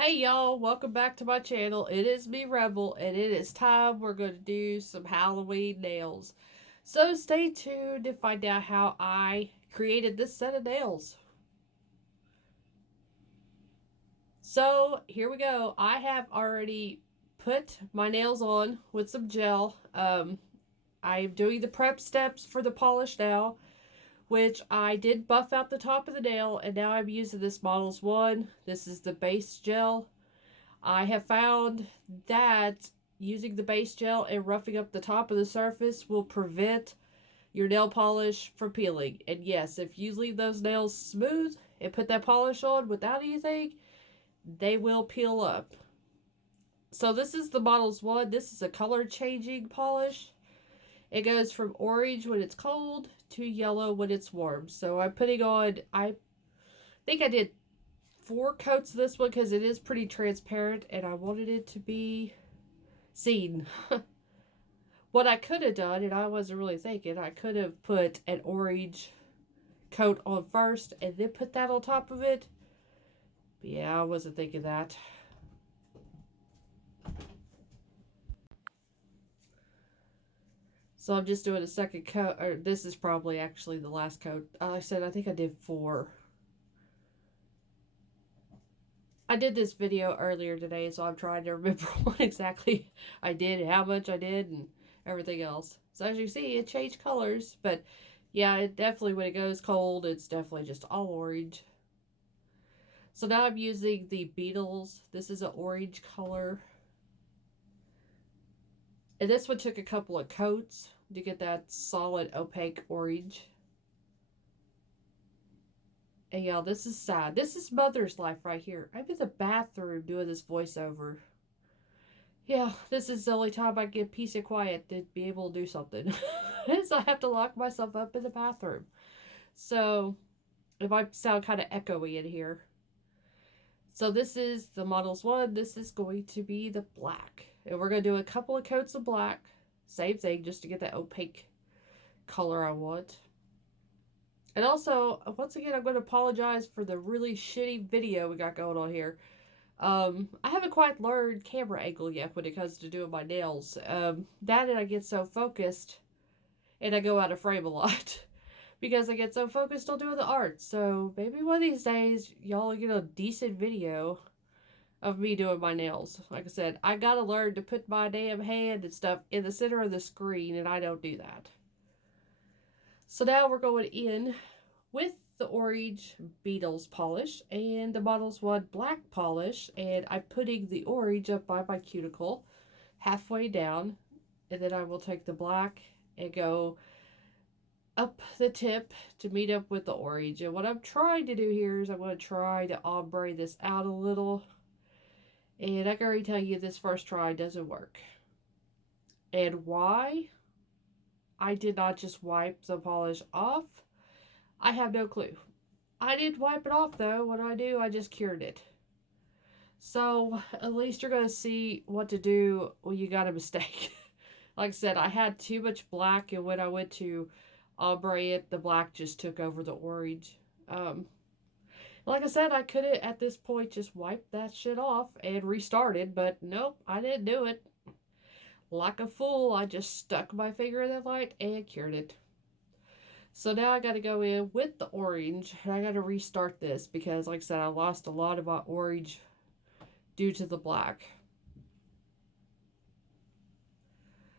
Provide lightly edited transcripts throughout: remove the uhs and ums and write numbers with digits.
Hey y'all, welcome back to my channel. It is me, Rebel, and it is time we're going to do some Halloween nails. So stay tuned to find out how I created this set of nails. So here we go. I have already put my nails on with some gel. I'm doing the prep steps for the polish now, which I did buff out the top of the nail, and now I'm using this Models 1. This is the base gel. I have found that using the base gel and roughing up the top of the surface will prevent your nail polish from peeling. And yes, if you leave those nails smooth and put that polish on without anything, they will peel up. So this is the Models 1. This is a color changing polish. It goes from orange when it's cold to yellow when it's warm. So I'm putting on, I think I did 4 coats of this one because it is pretty transparent and I wanted it to be seen. What I could have done, and I wasn't really thinking, I could have put an orange coat on first and then put that on top of it. But yeah, I wasn't thinking that. So I'm just doing a second coat, or this is probably actually the last coat. Like I said, I think I did 4. I did this video earlier today, so I'm trying to remember what exactly I did, how much I did, and everything else. So as you see, it changed colors, but yeah, it definitely, when it goes cold, it's definitely just all orange. So now I'm using the Beetles. This is an orange color. And this one took a couple of coats to get that solid opaque orange. And y'all, this is sad. This is Mother's life right here. I'm in the bathroom doing this voiceover. Yeah, this is the only time I get peace and quiet to be able to do something. So I have to lock myself up in the bathroom. So it might sound kind of echoey in here. So this is the Models 1. This is going to be the black. And we're going to do a couple of coats of black. Same thing, just to get that opaque color I want. And also, once again, I'm going to apologize for the really shitty video we got going on here. I haven't quite learned camera angle yet when it comes to doing my nails. That and I get so focused and I go out of frame a lot because I get so focused on doing the art. So maybe one of these days y'all get a decent video of me doing my nails. Like I said, I gotta learn to put my damn hand and stuff in the center of the screen, and I don't do that. So now we're going in with the orange Beetles polish and the Models 1 black polish, and I'm putting the orange up by my cuticle halfway down, and then I will take the black and go up the tip to meet up with the orange. And what I'm trying to do here is I'm going to try to ombre this out a little. And I can already tell you this first try doesn't work. And why I did not just wipe the polish off, I have no clue. I did wipe it off though. What I do, I just cured it. So at least you're going to see what to do when you got a mistake. Like I said, I had too much black, and when I went to ombre it, the black just took over the orange. Like I said, I could have at this point just wiped that shit off and restarted, but nope, I didn't do it. Like a fool, I just stuck my finger in that light and cured it. So now I got to go in with the orange, and I got to restart this because, like I said, I lost a lot of my orange due to the black.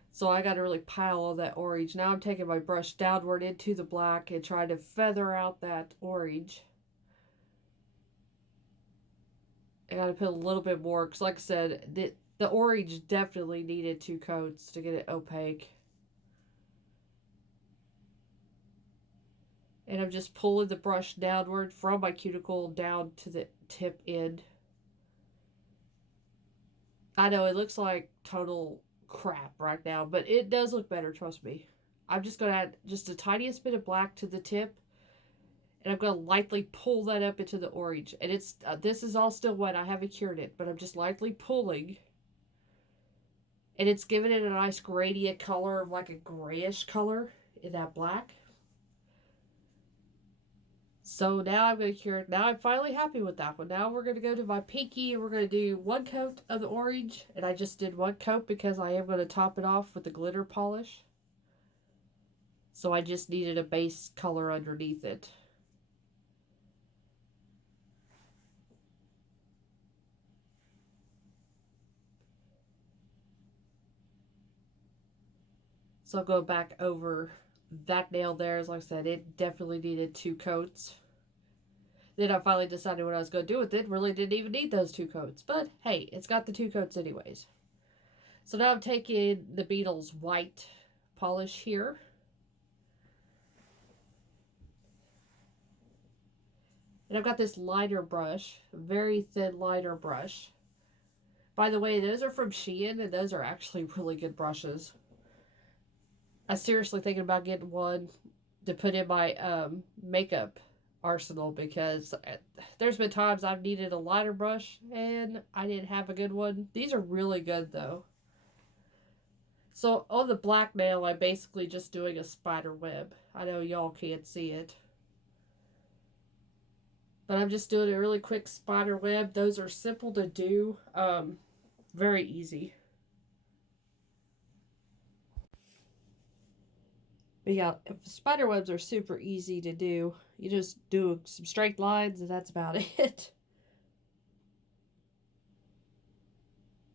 So I got to really pile all that orange. Now I'm taking my brush downward into the black and trying to feather out that orange. I got to put a little bit more because, like I said, the orange definitely needed 2 coats to get it opaque. And I'm just pulling the brush downward from my cuticle down to the tip end. I know it looks like total crap right now, but it does look better, trust me. I'm just going to add just the tiniest bit of black to the tip, and I'm going to lightly pull that up into the orange. And it's this is all still wet. I haven't cured it, but I'm just lightly pulling. And it's giving it a nice gradient color, like a grayish color in that black. So now I'm going to cure it. Now I'm finally happy with that one. Now we're going to go to my pinky and we're going to do one coat of the orange. And I just did one coat because I am going to top it off with the glitter polish. So I just needed a base color underneath it. So I'll go back over that nail there. As like I said, it definitely needed 2 coats. Then I finally decided what I was going to do with it. Really didn't even need those 2 coats. But hey, it's got the 2 coats anyways. So now I'm taking the Beetles white polish here. And I've got this liner brush, very thin liner brush. By the way, those are from Shein, and those are actually really good brushes. I'm seriously thinking about getting one to put in my makeup arsenal because there's been times I've needed a liner brush and I didn't have a good one. These are really good though. So on the black nail, I'm basically just doing a spider web. I know y'all can't see it. But I'm just doing a really quick spider web. Those are simple to do. Very easy. But yeah, spider webs are super easy to do. You just do some straight lines and that's about it.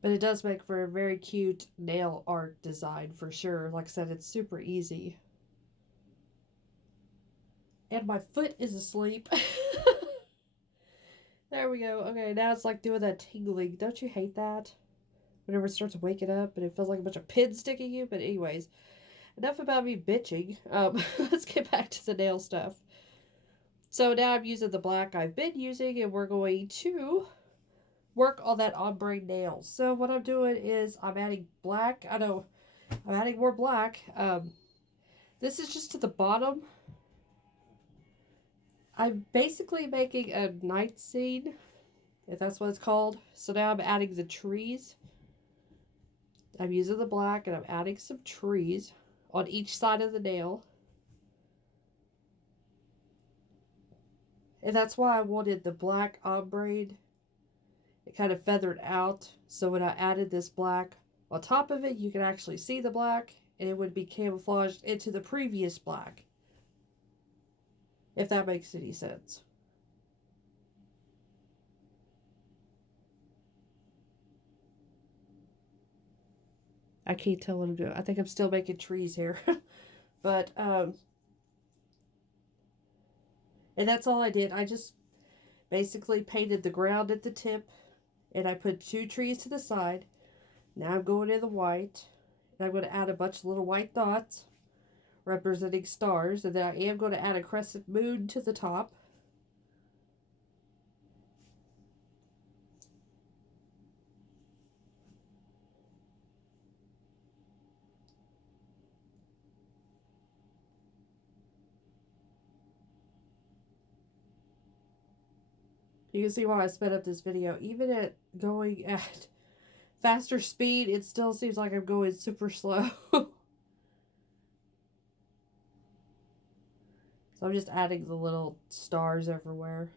But it does make for a very cute nail art design for sure. Like I said, it's super easy. And my foot is asleep. There we go. Okay, now it's like doing that tingling. Don't you hate that? Whenever it starts waking up and it feels like a bunch of pins sticking you. But anyways, enough about me bitching. Let's get back to the nail stuff. So now I'm using the black I've been using, and we're going to work on that ombre nails. So what I'm doing is I'm adding black. I know I'm adding more black. This is just to the bottom. I'm basically making a night scene, if that's what it's called. So now I'm adding the trees. I'm using the black and I'm adding some trees on each side of the nail. And that's why I wanted the black ombre. It kind of feathered out. So when I added this black on top of it, you can actually see the black. And it would be camouflaged into the previous black. If that makes any sense. I can't tell what I'm doing. I think I'm still making trees here. But, and that's all I did. I just basically painted the ground at the tip. And I put 2 trees to the side. Now I'm going in the white. And I'm going to add a bunch of little white dots representing stars. And then I am going to add a crescent moon to the top. You can see why I sped up this video. Even at going at faster speed, it still seems like I'm going super slow. So I'm just adding the little stars everywhere.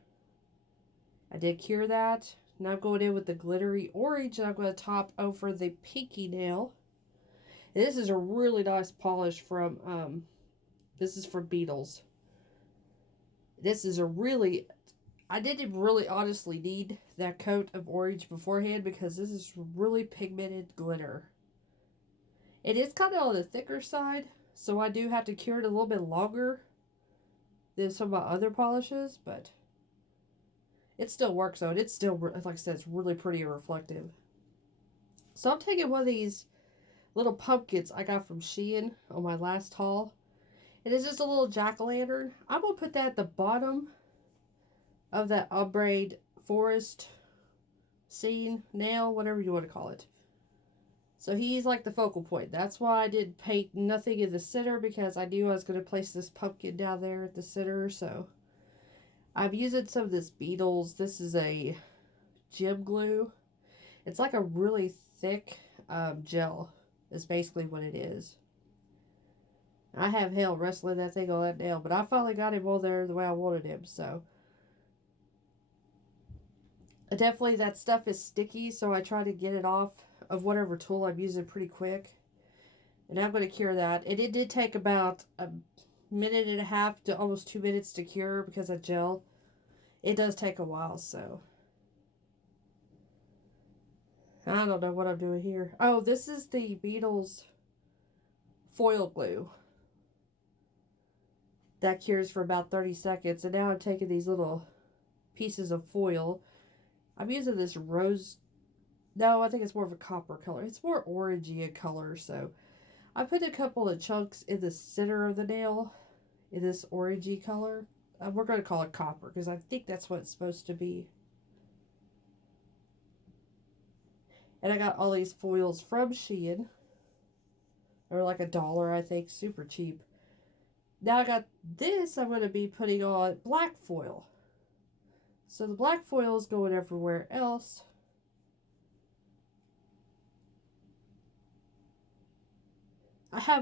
I did cure that. Now I'm going in with the glittery orange and I'm going to top over the pinky nail. And this is a really nice polish from, this is from Beetles. This is a really, I didn't really honestly need that coat of orange beforehand because this is really pigmented glitter. It is kind of on the thicker side, so I do have to cure it a little bit longer than some of my other polishes, but it still works though. It's still, like I said, it's really pretty and reflective. So I'm taking one of these little pumpkins I got from Shein on my last haul. And it's just a little jack-o'-lantern. I'm going to put that at the bottom of that ombre forest scene, nail, whatever you want to call it. So he's like the focal point. That's why I did paint nothing in the center because I knew I was going to place this pumpkin down there at the center. So I'm using some of this Beetles. This is a gem glue. It's like a really thick gel is basically what it is. I have hell wrestling that thing on that nail, but I finally got him on there the way I wanted him, so. Definitely that stuff is sticky, so I try to get it off of whatever tool I'm using pretty quick. And I'm going to cure that. And it did take about a minute and a half to almost 2 minutes to cure because of gel. It does take a while, so. I don't know what I'm doing here. Oh, this is the Beatles foil glue. That cures for about 30 seconds. And now I'm taking these little pieces of foil. I'm using this rose. No, I think it's more of a copper color. It's more orangey in color, so. I put a couple of chunks in the center of the nail in this orangey color. We're going to call it copper because I think that's what it's supposed to be. And I got all these foils from Shein. They're like $1, I think. Super cheap. Now I got this I'm going to be putting on black foil. So the black foil is going everywhere else.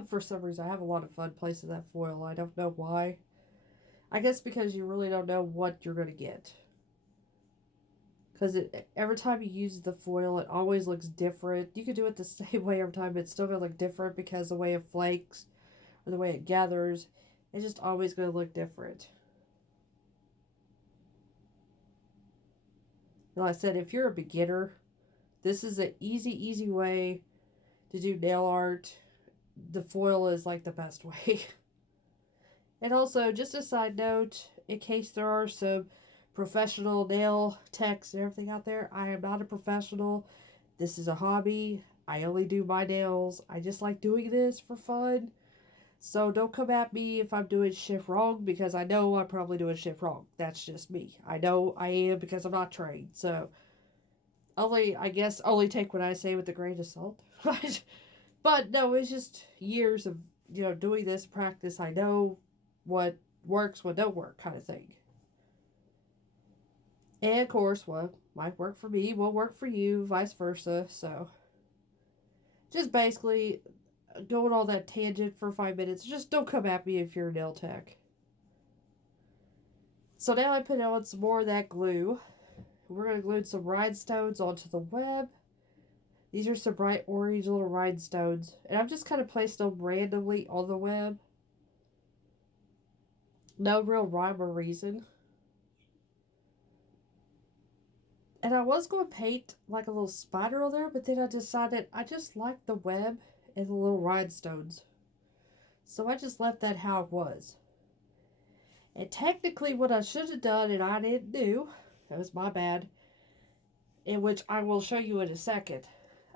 For some reason, I have a lot of fun placing that foil. I don't know why. I guess because you really don't know what you're going to get. Because every time you use the foil, it always looks different. You could do it the same way every time, but it's still going to look different because the way it flakes or the way it gathers, it's just always going to look different. Like I said, if you're a beginner, this is an easy way to do nail art. The foil is like the best way. And also, just a side note, in case there are some professional nail techs and everything out there, I am not a professional. This is a hobby. I only do my nails. I just like doing this for fun. So don't come at me if I'm doing shit wrong, because I know I'm probably doing shit wrong. That's just me. I know I am because I'm not trained. So I guess only take what I say with a grain of salt. But no, it's just years of, doing this practice. I know what works, what don't work, kind of thing. And of course, what might work for me will work for you, vice versa. So just basically going on that tangent for 5 minutes. Just don't come at me if you're a nail tech. So now I put on some more of that glue. We're going to glue some rhinestones onto the web. These are some bright orange little rhinestones. And I've just kind of placed them randomly on the web. No real rhyme or reason. And I was going to paint like a little spider on there, but then I decided I just like the web and the little rhinestones. So I just left that how it was. And technically what I should have done, and I didn't do, that was my bad, in which I will show you in a second.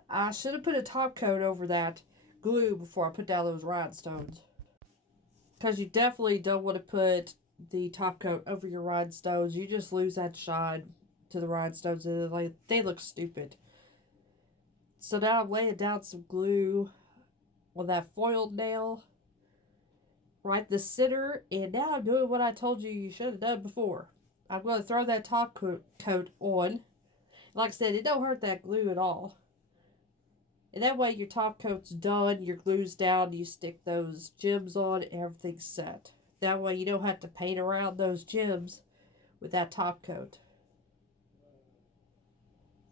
I should have put a top coat over that glue before I put down those rhinestones. Because you definitely don't want to put the top coat over your rhinestones. You just lose that shine to the rhinestones, and they look stupid. So now I'm laying down some glue on that foiled nail right the center, and now I'm doing what I told you should have done before. I'm going to throw that top coat on. Like I said, it don't hurt that glue at all. And that way your top coat's done, your glue's down, you stick those gems on, and everything's set. That way you don't have to paint around those gems with that top coat.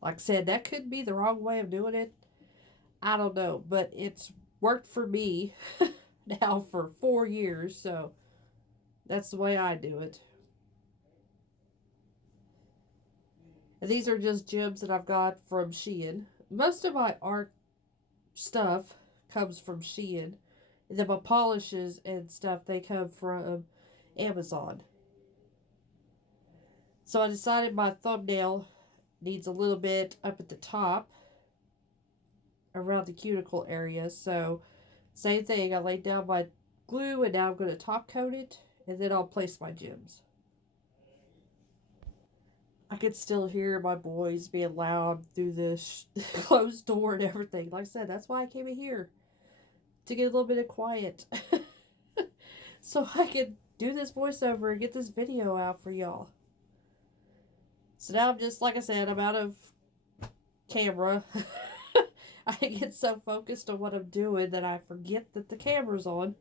Like I said, that could be the wrong way of doing it. I don't know, but it's worked for me now for 4 years, so that's the way I do it. And these are just gems that I've got from Shein. Most of my art stuff comes from Shein. And then my polishes and stuff, they come from Amazon. So I decided my thumbnail needs a little bit up at the top around the cuticle area. So same thing, I laid down my glue and now I'm going to top coat it, and then I'll place my gems. I could still hear my boys being loud through the closed door and everything. Like I said, that's why I came in here, to get a little bit of quiet. So I could do this voiceover and get this video out for y'all. So now I'm just, like I said, I'm out of camera. I get so focused on what I'm doing that I forget that the camera's on.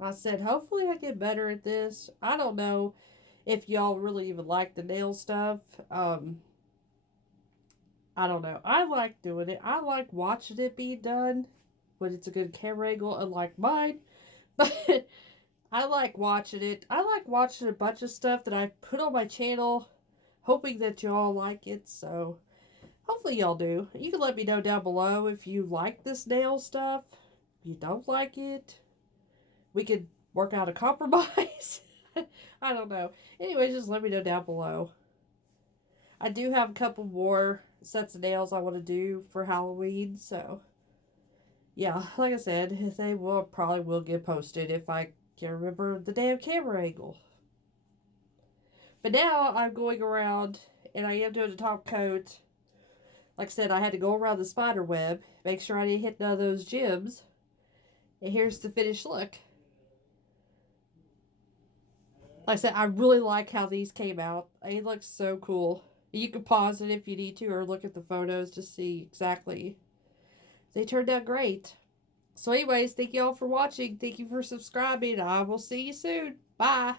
I said, hopefully I get better at this. I don't know if y'all really even like the nail stuff. Um, I don't know. I like doing it. I like watching it be done when it's a good camera angle, unlike mine. But I like watching it. I like watching a bunch of stuff that I put on my channel, hoping that y'all like it. So hopefully y'all do. You can let me know down below if you like this nail stuff. If you don't like it, we could work out a compromise. I don't know. Anyway, just let me know down below. I do have a couple more sets of nails I want to do for Halloween, so yeah, like I said, they will probably will get posted if I can remember the damn camera angle. But now I'm going around and I am doing a top coat. Like I said, I had to go around the spider web, make sure I didn't hit none of those gems. And here's the finished look. Like I said, I really like how these came out. They look so cool. You can pause it if you need to or look at the photos to see exactly. They turned out great. So anyways, thank you all for watching. Thank you for subscribing. I will see you soon. Bye.